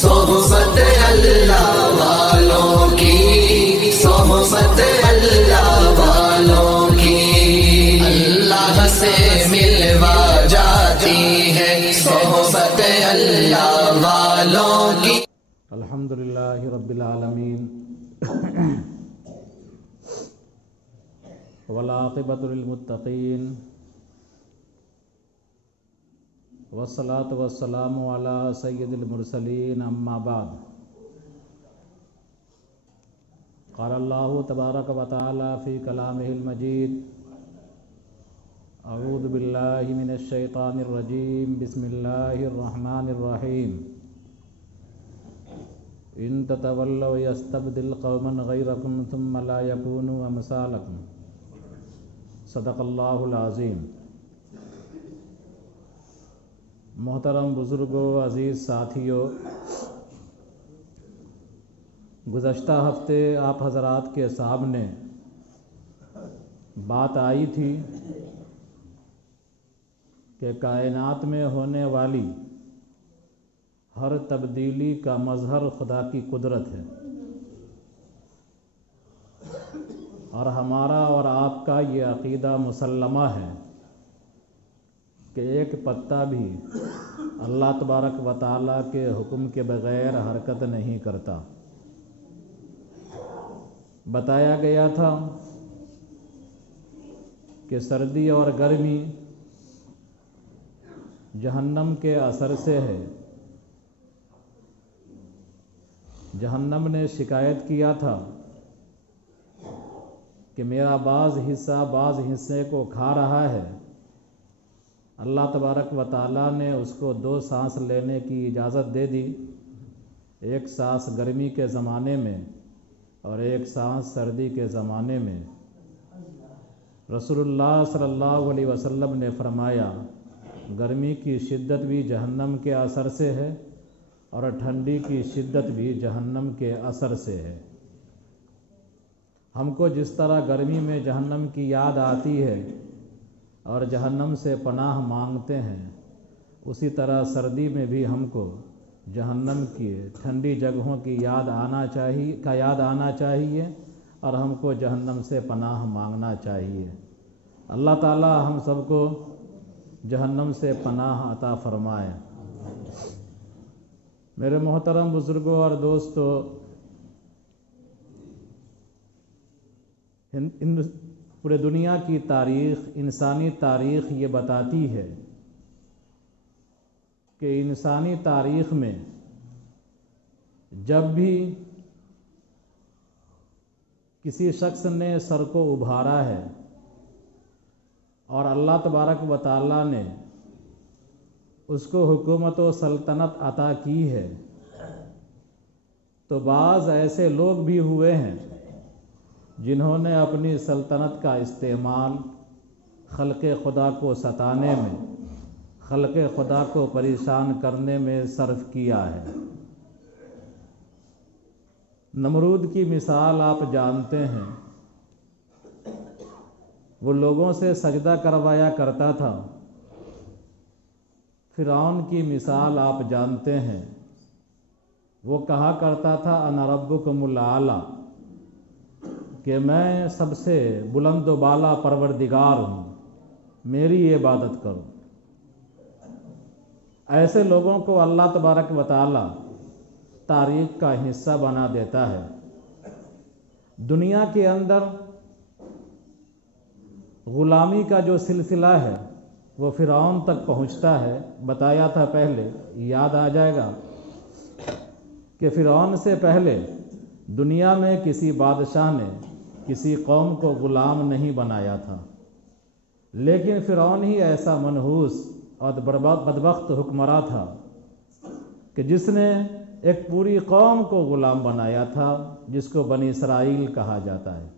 صحبت اللہ والوں کی، صحبت اللہ والوں کی اللہ سے ملوا جاتی ہے، صحبت اللہ والوں کی۔ الحمدللہ رب العالمین والعاقبۃ للمتقین والصلاۃ والسلام علی سید المرسلین، اما بعد۔ قال اللہ تبارک و تعالی فی کلامہ المجید: اعوذ باللہ من الشیطان الرجیم، بسم اللہ الرحمن الرحیم۔ ان تتولوا یستبدل قوما غیرکم ثم لا یکونوا امثالکم۔ صدق اللہ العظیم۔ محترم بزرگوں، عزیز ساتھیوں، گزشتہ ہفتے آپ حضرات کے سامنے بات آئی تھی کہ کائنات میں ہونے والی ہر تبدیلی کا مظہر خدا کی قدرت ہے، اور ہمارا اور آپ کا یہ عقیدہ مسلمہ ہے کہ ایک پتا بھی اللہ تبارک و تعالیٰ کے حکم کے بغیر حرکت نہیں کرتا۔ بتایا گیا تھا کہ سردی اور گرمی جہنم کے اثر سے ہے۔ جہنم نے شکایت کیا تھا کہ میرا بعض حصہ بعض حصے کو کھا رہا ہے۔ اللہ تبارک و تعالیٰ نے اس کو 2 سانس لینے کی اجازت دے دی، ایک سانس گرمی کے زمانے میں اور ایک سانس سردی کے زمانے میں۔ رسول اللہ صلی اللہ علیہ وسلم نے فرمایا، گرمی کی شدت بھی جہنم کے اثر سے ہے اور ٹھنڈی کی شدت بھی جہنم کے اثر سے ہے۔ ہم کو جس طرح گرمی میں جہنم کی یاد آتی ہے اور جہنم سے پناہ مانگتے ہیں، اسی طرح سردی میں بھی ہم کو جہنم کی ٹھنڈی جگہوں کی یاد آنا چاہیے اور ہم کو جہنم سے پناہ مانگنا چاہیے۔ اللہ تعالی ہم سب کو جہنم سے پناہ عطا فرمائے۔ میرے محترم بزرگوں اور دوستو، پورے دنیا کی تاریخ، انسانی تاریخ یہ بتاتی ہے کہ انسانی تاریخ میں جب بھی کسی شخص نے سر کو ابھارا ہے اور اللہ تبارک و تعالیٰ نے اس کو حکومت و سلطنت عطا کی ہے، تو بعض ایسے لوگ بھی ہوئے ہیں جنہوں نے اپنی سلطنت کا استعمال خلق خدا کو ستانے میں، خلق خدا کو پریشان کرنے میں صرف کیا ہے۔ نمرود کی مثال آپ جانتے ہیں، وہ لوگوں سے سجدہ کروایا کرتا تھا۔ فرعون کی مثال آپ جانتے ہیں، وہ کہا کرتا تھا انا ربکم الاعلی، کہ میں سب سے بلند و بالا پروردگار ہوں، میری عبادت کرو۔ ایسے لوگوں کو اللہ تبارک و تعالی تاریخ کا حصہ بنا دیتا ہے۔ دنیا کے اندر غلامی کا جو سلسلہ ہے وہ فرعون تک پہنچتا ہے۔ بتایا تھا پہلے، یاد آ جائے گا کہ فرعون سے پہلے دنیا میں کسی بادشاہ نے کسی قوم کو غلام نہیں بنایا تھا، لیکن فرعون ہی ایسا منحوس اور بدبخت حکمراں تھا کہ جس نے ایک پوری قوم کو غلام بنایا تھا، جس کو بنی اسرائیل کہا جاتا ہے،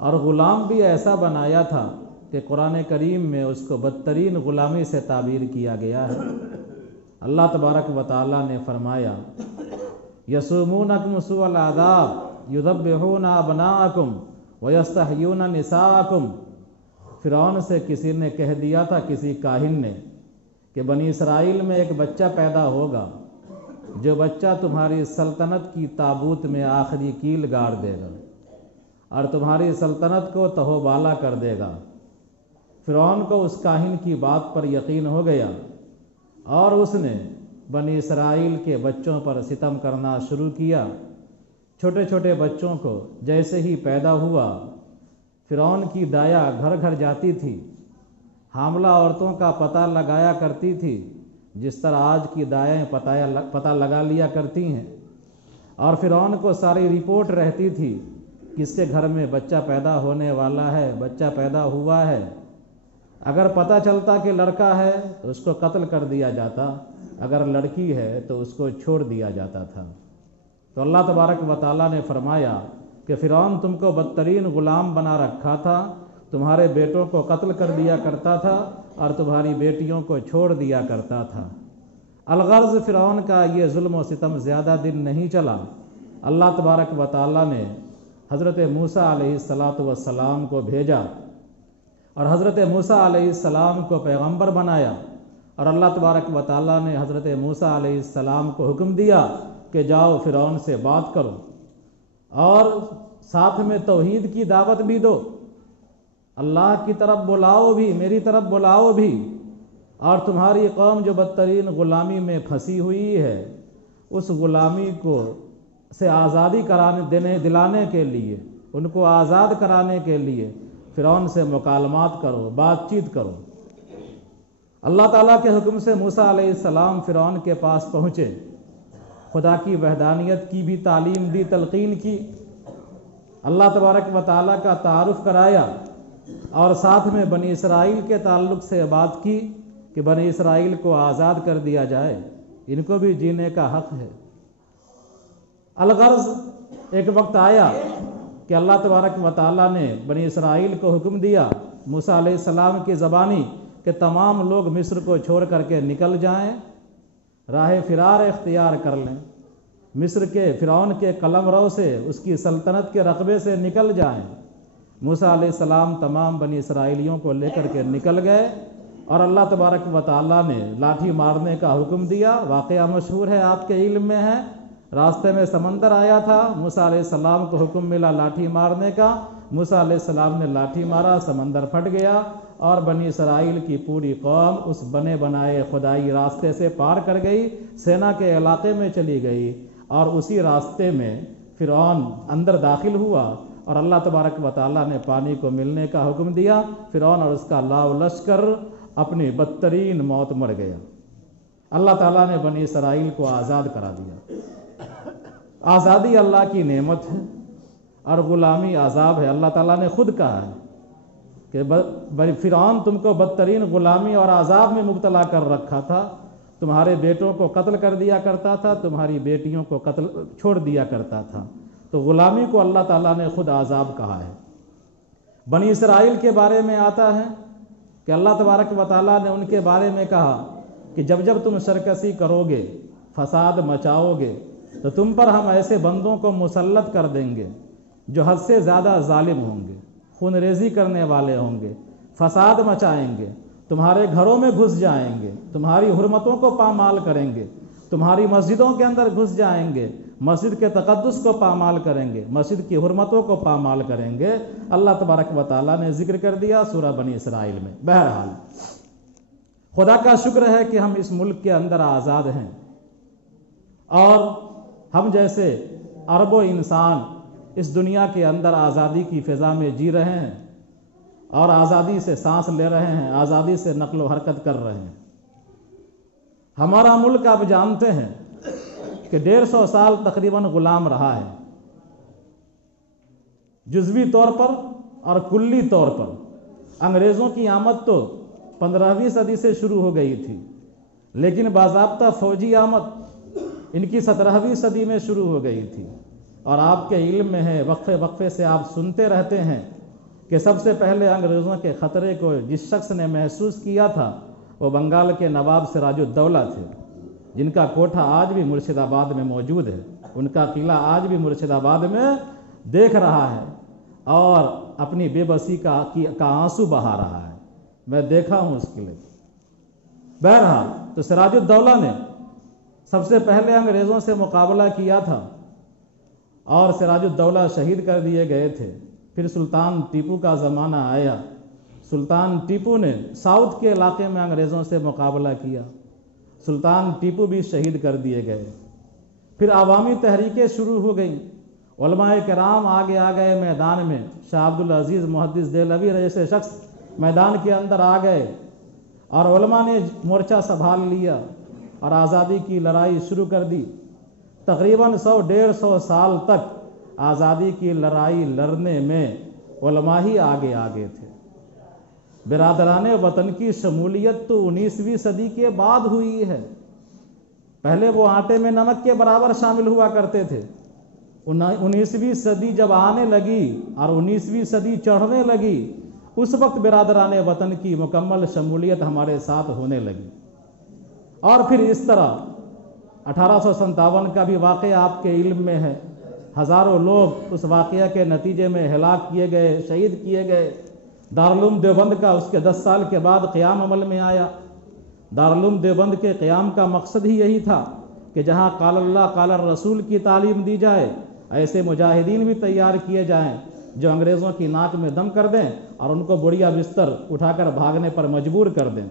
اور غلام بھی ایسا بنایا تھا کہ قرآن کریم میں اس کو بدترین غلامی سے تعبیر کیا گیا ہے۔ اللہ تبارک و تعالیٰ نے فرمایا، یسومونکم سوء العذاب یذبحون ابناءکم ویستحیون نساءکم۔ فرعون سے کسی نے کہہ دیا تھا، کسی کاہن نے، کہ بنی اسرائیل میں ایک بچہ پیدا ہوگا، جو بچہ تمہاری سلطنت کی تابوت میں آخری کیل گاڑ دے گا اور تمہاری سلطنت کو تہو بالا کر دے گا۔ فرعون کو اس کاہن کی بات پر یقین ہو گیا اور اس نے بنی اسرائیل کے بچوں پر ستم کرنا شروع کیا۔ چھوٹے چھوٹے بچوں کو جیسے ہی پیدا ہوا فرعون کی دایا گھر گھر جاتی تھی، حاملہ عورتوں کا پتہ لگایا کرتی تھی جس طرح آج کی دائیں پتہ لگا لیا کرتی ہیں، اور فرعون کو ساری رپورٹ رہتی تھی کس کے گھر میں بچہ پیدا ہونے والا ہے، بچہ پیدا ہوا ہے۔ اگر پتہ چلتا کہ لڑکا ہے تو اس کو قتل کر دیا جاتا، اگر لڑکی ہے تو اس کو چھوڑ دیا جاتا تھا۔ تو اللہ تبارک و تعالیٰ نے فرمایا کہ فرعون تم کو بدترین غلام بنا رکھا تھا، تمہارے بیٹوں کو قتل کر دیا کرتا تھا اور تمہاری بیٹیوں کو چھوڑ دیا کرتا تھا۔ الغرض فرعون کا یہ ظلم و ستم زیادہ دن نہیں چلا۔ اللہ تبارک و تعالیٰ نے حضرت موسیٰ علیہ السلام کو بھیجا اور حضرت موسیٰ علیہ السلام کو پیغمبر بنایا، اور اللہ تبارک و تعالیٰ نے حضرت موسیٰ علیہ السلام کو حکم دیا کہ جاؤ فرعون سے بات کرو اور ساتھ میں توحید کی دعوت بھی دو، اللہ کی طرف بلاؤ بھی، میری طرف بلاؤ بھی، اور تمہاری قوم جو بدترین غلامی میں پھنسی ہوئی ہے اس غلامی کو سے آزادی دلانے کے لیے، ان کو آزاد کرانے کے لیے فرعون سے مکالمات کرو، بات چیت کرو۔ اللہ تعالیٰ کے حکم سے موسیٰ علیہ السلام فرعون کے پاس پہنچے، خدا کی وحدانیت کی بھی تعلیم دی، تلقین کی، اللہ تبارک و تعالیٰ کا تعارف کرایا، اور ساتھ میں بنی اسرائیل کے تعلق سے بات کی کہ بنی اسرائیل کو آزاد کر دیا جائے، ان کو بھی جینے کا حق ہے۔ الغرض ایک وقت آیا کہ اللہ تبارک و تعالیٰ نے بنی اسرائیل کو حکم دیا موسیٰ علیہ السلام کی زبانی کہ تمام لوگ مصر کو چھوڑ کر کے نکل جائیں، راہ فرار اختیار کر لیں، مصر کے فرعون کے قلمرو سے، اس کی سلطنت کے رقبے سے نکل جائیں۔ موسیٰ علیہ السلام تمام بنی اسرائیلیوں کو لے کر کے نکل گئے، اور اللہ تبارک و تعالیٰ نے لاٹھی مارنے کا حکم دیا۔ واقعہ مشہور ہے، آپ کے علم میں ہے، راستے میں سمندر آیا تھا، موسیٰ علیہ السلام کو حکم ملا لاٹھی مارنے کا، موسیٰ علیہ السلام نے لاٹھی مارا، سمندر پھٹ گیا، اور بنی اسرائیل کی پوری قوم اس بنے بنائے خدائی راستے سے پار کر گئی، سینا کے علاقے میں چلی گئی، اور اسی راستے میں فرعون اندر داخل ہوا، اور اللہ تبارک و تعالیٰ نے پانی کو ملنے کا حکم دیا۔ فرعون اور اس کا لاؤ لشکر اپنی بدترین موت مر گیا۔ اللہ تعالیٰ نے بنی اسرائیل کو آزاد کرا دیا۔ آزادی اللہ کی نعمت ہے اور غلامی عذاب ہے۔ اللہ تعالیٰ نے خود کہا ہے کہ فرعون تم کو بدترین غلامی اور عذاب میں مبتلا کر رکھا تھا، تمہارے بیٹوں کو قتل کر دیا کرتا تھا، تمہاری بیٹیوں کو چھوڑ دیا کرتا تھا۔ تو غلامی کو اللہ تعالیٰ نے خود عذاب کہا ہے۔ بنی اسرائیل کے بارے میں آتا ہے کہ اللہ تبارک و تعالیٰ نے ان کے بارے میں کہا کہ جب جب تم سرکشی کرو گے، فساد مچاؤ گے، تو تم پر ہم ایسے بندوں کو مسلط کر دیں گے جو حد سے زیادہ ظالم ہوں گے، خون ریزی کرنے والے ہوں گے، فساد مچائیں گے، تمہارے گھروں میں گھس جائیں گے، تمہاری حرمتوں کو پامال کریں گے، تمہاری مسجدوں کے اندر گھس جائیں گے، مسجد کے تقدس کو پامال کریں گے، مسجد کی حرمتوں کو پامال کریں گے۔ اللہ تبارک و تعالیٰ نے ذکر کر دیا سورہ بنی اسرائیل میں۔ بہرحال خدا کا شکر ہے کہ ہم اس ملک کے اندر آزاد ہیں، اور ہم جیسے اربوں انسان اس دنیا کے اندر آزادی کی فضا میں جی رہے ہیں، اور آزادی سے سانس لے رہے ہیں، آزادی سے نقل و حرکت کر رہے ہیں۔ ہمارا ملک آپ جانتے ہیں کہ 150 سال تقریباً غلام رہا ہے، جزوی طور پر اور کلی طور پر۔ انگریزوں کی آمد تو 15ویں صدی سے شروع ہو گئی تھی، لیکن باضابطہ فوجی آمد ان کی 17ویں صدی میں شروع ہو گئی تھی۔ اور آپ کے علم میں ہے، وقفے وقفے سے آپ سنتے رہتے ہیں کہ سب سے پہلے انگریزوں کے خطرے کو جس شخص نے محسوس کیا تھا وہ بنگال کے نواب سراج الدولہ تھے، جن کا کوٹھا آج بھی مرشد آباد میں موجود ہے، ان کا قلعہ آج بھی مرشد آباد میں دیکھ رہا ہے، اور اپنی بے بسی کا آنسو بہا رہا ہے۔ میں دیکھا ہوں اس قلعے کو۔ بہرحال تو سراج الدولہ نے سب سے پہلے انگریزوں سے مقابلہ کیا تھا اور سراج الدولہ شہید کر دیے گئے تھے۔ پھر سلطان ٹیپو کا زمانہ آیا، سلطان ٹیپو نے ساؤتھ کے علاقے میں انگریزوں سے مقابلہ کیا، سلطان ٹیپو بھی شہید کر دیے گئے۔ پھر عوامی تحریکیں شروع ہو گئیں، علماء کرام آگے آ گئے میدان میں، شاہ عبدالعزیز محدث دہلوی جیسے شخص میدان کے اندر آ گئے اور علماء نے مورچہ سنبھال لیا اور آزادی کی لڑائی شروع کر دی۔ تقریباً 100-150 سال تک آزادی کی لڑائی لڑنے میں علماء ہی آگے آگے تھے۔ برادران وطن کی شمولیت تو 19ویں صدی کے بعد ہوئی ہے۔ پہلے وہ آٹے میں نمک کے برابر شامل ہوا کرتے تھے۔ 19ویں صدی جب آنے لگی اور 19ویں صدی چڑھنے لگی، اس وقت برادران وطن کی مکمل شمولیت ہمارے ساتھ ہونے لگی۔ اور پھر اس طرح 1857 کا بھی واقعہ آپ کے علم میں ہے، ہزاروں لوگ اس واقعہ کے نتیجے میں ہلاک کیے گئے، شہید کیے گئے۔ دارالعلوم دیوبند کا اس کے 10 سال کے بعد قیام عمل میں آیا۔ دارالعلوم دیوبند کے قیام کا مقصد ہی یہی تھا کہ جہاں قال اللہ قال الرسول کی تعلیم دی جائے، ایسے مجاہدین بھی تیار کیے جائیں جو انگریزوں کی ناک میں دم کر دیں اور ان کو بڑھیا بستر اٹھا کر بھاگنے پر مجبور کر دیں۔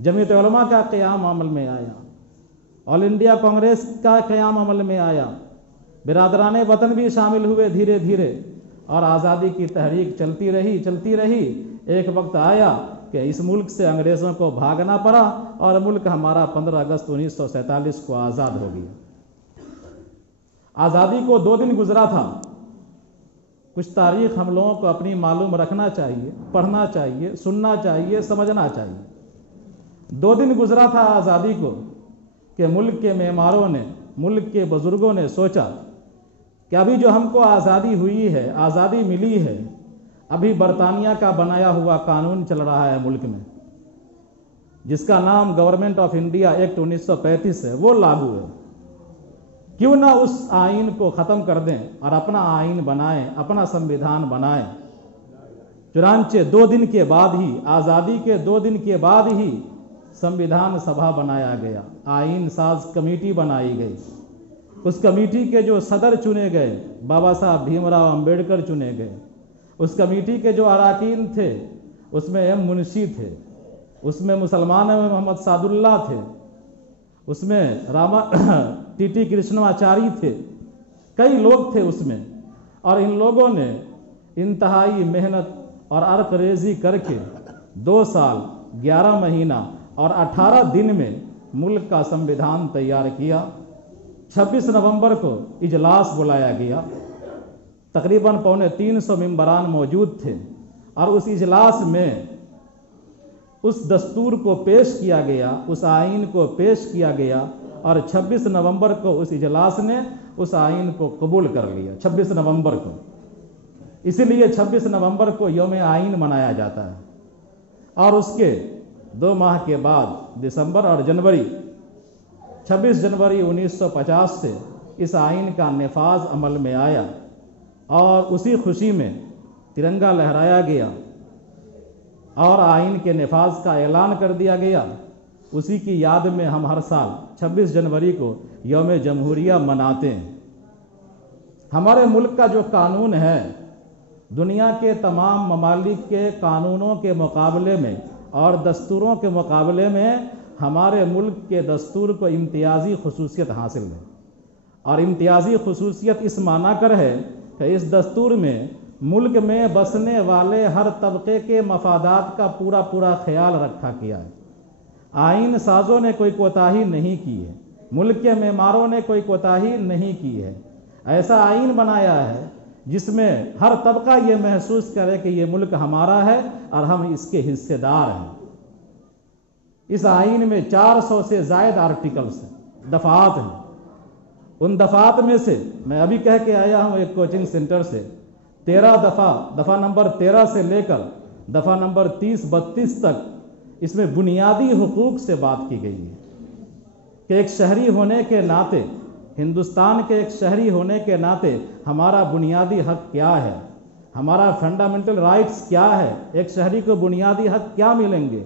جمعیت علماء کا قیام عمل میں آیا، آل انڈیا کانگریس کا قیام عمل میں آیا، برادران وطن بھی شامل ہوئے دھیرے دھیرے، اور آزادی کی تحریک چلتی رہی۔ ایک وقت آیا کہ اس ملک سے انگریزوں کو بھاگنا پڑا اور ملک ہمارا 15 اگست 1947 کو آزاد ہو گیا۔ آزادی کو 2 دن گزرا تھا۔ کچھ تاریخ ہم لوگوں کو اپنی معلوم رکھنا چاہیے، پڑھنا چاہیے، سننا چاہیے، سمجھنا چاہیے۔ 2 دن گزرا تھا آزادی کو کہ ملک کے معماروں نے، ملک کے بزرگوں نے سوچا کہ ابھی جو ہم کو آزادی ہوئی ہے، آزادی ملی ہے، ابھی برطانیہ کا بنایا ہوا قانون چل رہا ہے ملک میں، جس کا نام گورنمنٹ آف انڈیا ایکٹ 1935 ہے، وہ لاگو ہے۔ کیوں نہ اس آئین کو ختم کر دیں اور اپنا آئین بنائیں، اپنا سنویدھان بنائیں۔ چنانچہ 2 دن کے بعد ہی، آزادی کے 2 دن کے بعد ہی سنویدھان سبھا بنایا گیا، آئین ساز کمیٹی بنائی گئی۔ اس کمیٹی کے جو صدر چنے گئے، بابا صاحب بھیم راؤ امبیڈکر چنے گئے۔ اس کمیٹی کے جو اراکین تھے، اس میں ایم منشی تھے، اس میں مسلمان محمد سعد اللہ تھے، اس میں ٹی ٹی کرشناچاری تھے، کئی لوگ تھے اس میں۔ اور ان لوگوں نے انتہائی محنت اور عرق ریزی کر کے 2 سال 11 مہینہ اور 18 دن میں ملک کا سنویدھان تیار کیا۔ 26 نومبر کو اجلاس بلایا گیا، تقریباً 350 ممبران موجود تھے، اور اس اجلاس میں اس دستور کو پیش کیا گیا، اس آئین کو پیش کیا گیا، اور 26 نومبر کو اس اجلاس نے اس آئین کو قبول کر لیا۔ 26 نومبر کو، اسی لیے 26 نومبر کو یوم آئین منایا جاتا ہے۔ اور اس کے 2 ماہ کے بعد دسمبر اور جنوری، 26 جنوری 1950 سے اس آئین کا نفاذ عمل میں آیا، اور اسی خوشی میں ترنگا لہرایا گیا اور آئین کے نفاذ کا اعلان کر دیا گیا۔ اسی کی یاد میں ہم ہر سال 26 جنوری کو یوم جمہوریہ مناتے ہیں۔ ہمارے ملک کا جو قانون ہے، دنیا کے تمام ممالک کے قانونوں کے مقابلے میں اور دستوروں کے مقابلے میں ہمارے ملک کے دستور کو امتیازی خصوصیت حاصل ہے، اور امتیازی خصوصیت اس معنی کر ہے کہ اس دستور میں ملک میں بسنے والے ہر طبقے کے مفادات کا پورا خیال رکھا گیا ہے۔ آئین سازوں نے کوئی کوتاہی نہیں کی ہے، ملک کے معماروں نے کوئی کوتاہی نہیں کی ہے۔ ایسا آئین بنایا ہے جس میں ہر طبقہ یہ محسوس کرے کہ یہ ملک ہمارا ہے اور ہم اس کے حصے دار ہیں۔ اس آئین میں 400 سے زائد آرٹیکلز ہیں، دفعات ہیں۔ ان دفعات میں سے میں ابھی کہہ کے آیا ہوں ایک کوچنگ سینٹر سے، 13 دفعہ نمبر 13 سے لے کر دفعہ نمبر 30-32 تک اس میں بنیادی حقوق سے بات کی گئی ہے کہ ایک شہری ہونے کے ناطے، ہندوستان کے ایک شہری ہونے کے ناطے ہمارا بنیادی حق کیا ہے، ہمارا فنڈامنٹل رائٹس کیا ہے، ایک شہری کو بنیادی حق کیا ملیں گے۔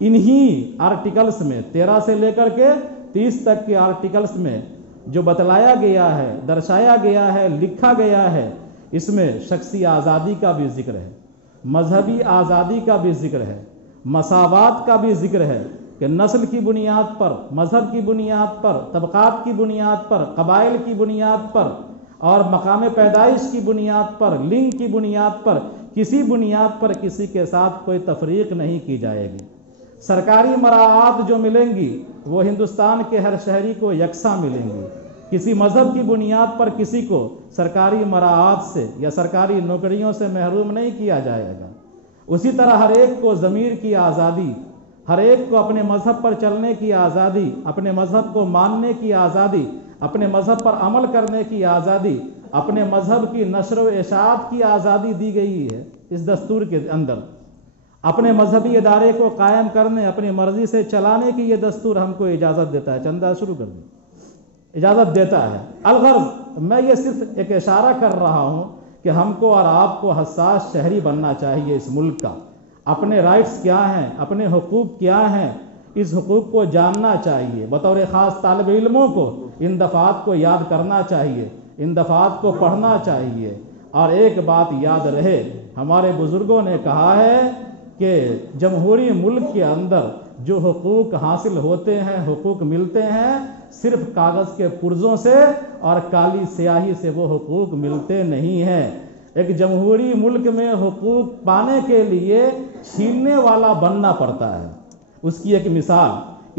انہی آرٹیکلز میں 13 سے لے کر کے 30 تک کے آرٹیکلس میں جو بتلایا گیا ہے، درشایا گیا ہے، لکھا گیا ہے، اس میں شخصی آزادی کا بھی ذکر ہے، مذہبی آزادی کا بھی ذکر ہے، مساوات کا بھی ذکر ہے کہ نسل کی بنیاد پر، مذہب کی بنیاد پر، طبقات کی بنیاد پر، قبائل کی بنیاد پر اور مقام پیدائش کی بنیاد پر، لنگ کی بنیاد پر، کسی بنیاد پر کسی کے ساتھ کوئی تفریق نہیں کی جائے گی۔ سرکاری مراعات جو ملیں گی وہ ہندوستان کے ہر شہری کو یکساں ملیں گی۔ کسی مذہب کی بنیاد پر کسی کو سرکاری مراعات سے یا سرکاری نوکریوں سے محروم نہیں کیا جائے گا۔ اسی طرح ہر ایک کو ضمیر کی آزادی، ہر ایک کو اپنے مذہب پر چلنے کی آزادی، اپنے مذہب کو ماننے کی آزادی، اپنے مذہب پر عمل کرنے کی آزادی، اپنے مذہب کی نشر و اشاعت کی آزادی دی گئی ہے اس دستور کے اندر۔ اپنے مذہبی ادارے کو قائم کرنے، اپنی مرضی سے چلانے کی یہ دستور ہم کو اجازت دیتا ہے۔ چندہ شروع کر دیں، اجازت دیتا ہے۔ الغرض میں یہ صرف ایک اشارہ کر رہا ہوں کہ ہم کو اور آپ کو حساس شہری بننا چاہیے اس ملک کا۔ اپنے رائٹس کیا ہیں، اپنے حقوق کیا ہیں، اس حقوق کو جاننا چاہیے۔ بطور خاص طالب علموں کو ان دفعات کو یاد کرنا چاہیے، ان دفعات کو پڑھنا چاہیے۔ اور ایک بات یاد رہے، ہمارے بزرگوں نے کہا ہے کہ جمہوری ملک کے اندر جو حقوق حاصل ہوتے ہیں، حقوق ملتے ہیں، صرف کاغذ کے پرزوں سے اور کالی سیاہی سے وہ حقوق ملتے نہیں ہیں۔ ایک جمہوری ملک میں حقوق پانے کے لیے چھیننے والا بننا پڑتا ہے۔ اس کی ایک مثال،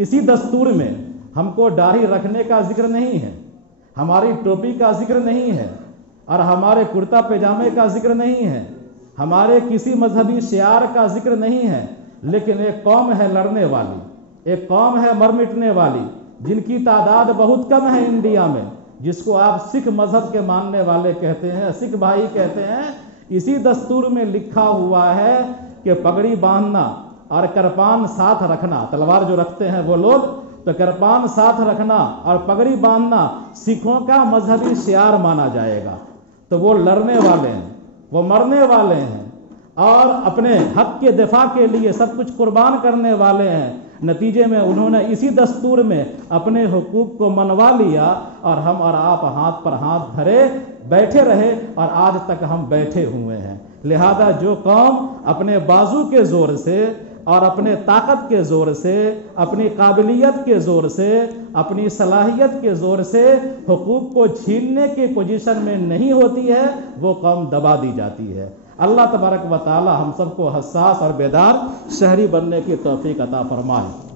اسی دستور میں ہم کو داڑھی رکھنے کا ذکر نہیں ہے، ہماری ٹوپی کا ذکر نہیں ہے، اور ہمارے کرتا پیجامے کا ذکر نہیں ہے، ہمارے کسی مذہبی شعار کا ذکر نہیں ہے، لیکن ایک قوم ہے لڑنے والی، ایک قوم ہے مر مٹنے والی، جن کی تعداد بہت کم ہے انڈیا میں، جس کو آپ سکھ مذہب کے ماننے والے کہتے ہیں، سکھ بھائی کہتے ہیں۔ اسی دستور میں لکھا ہوا ہے کہ پگڑی باندھنا اور کرپان ساتھ رکھنا، تلوار جو رکھتے ہیں وہ لوگ، تو کرپان ساتھ رکھنا اور پگڑی باندھنا سکھوں کا مذہبی شعار مانا جائے گا۔ تو وہ لڑنے والے ہیں، وہ مرنے والے ہیں اور اپنے حق کے دفاع کے لیے سب کچھ قربان کرنے والے ہیں۔ نتیجے میں انہوں نے اسی دستور میں اپنے حقوق کو منوا لیا اور ہم اور آپ ہاتھ پر ہاتھ دھرے بیٹھے رہے اور آج تک ہم بیٹھے ہوئے ہیں۔ لہذا جو قوم اپنے بازو کے زور سے اور اپنے طاقت کے زور سے، اپنی قابلیت کے زور سے، اپنی صلاحیت کے زور سے حقوق کو چھیننے کی پوزیشن میں نہیں ہوتی ہے، وہ قوم دبا دی جاتی ہے۔ اللہ تبارک و تعالی ہم سب کو حساس اور بیدار شہری بننے کی توفیق عطا فرمائے۔